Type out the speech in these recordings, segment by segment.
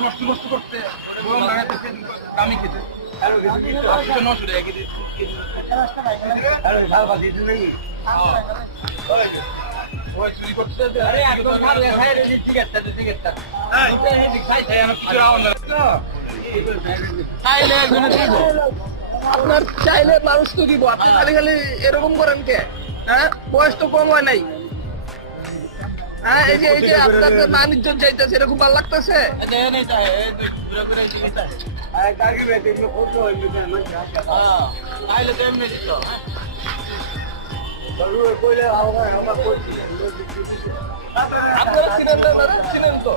নষ্ট নষ্ট করতে গরম লাগাইতেছে দামি খেতে আপনি 900 টাকা কেজি ওই চুরি করতে আরে একদম ভালো খাই রে টিকেটটা টিকেটটা খাই খাই আমার কিছু রাও না খাইলে একজন দিব আপনার চাইলে মানুষ তো দিব, আপনি খালি খালি এরকম করেন কে? হ্যাঁ, বয়স তো কম হয় নাই। হ্যাঁ, এই যে আপনার মানুষজন চাইতেছে, এরকম ভালো লাগতেছে? আপনারা চিনেন না, চিনেন তো?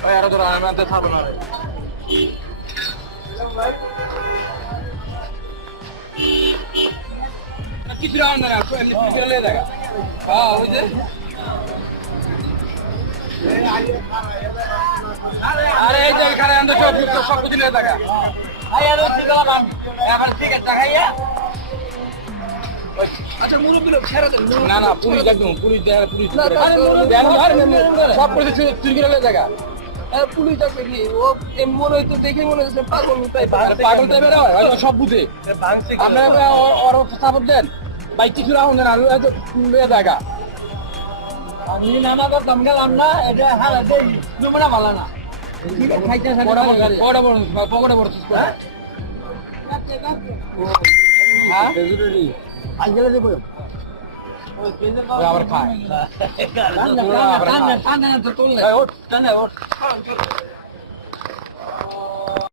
ওই আরো ধরো আমি আনতে ছাড়বো না কিছু রাও না চলে দেখা হ্যাঁ ওই যে আরে এই যে এখানে আনতে সব কিছু নিয়ে দেখা এখন ঠিক আছে খাইয়া আচ্ছা, মুরব্বী লোক ছেড়ে দেন। না না পুলিশ একদম পুলিশ পুলিশ সব কিছু চুরি করে জায়গা পুলিশ আছে কি? ও মনে হইতো দেখে মনে হচ্ছে পাগল, তাই পাগল টাইপের হয় হয়তো সব বুঝে আপনারা ওর সাপোর্ট দেন ভাই কিছু রাখুন না আর হয়তো জায়গা আমি নামা করতাম গেলাম না এটা হালা দেই তুমি না ভালো না পকড়া বড় হ্যাঁ আজকে দেবো আবার খায়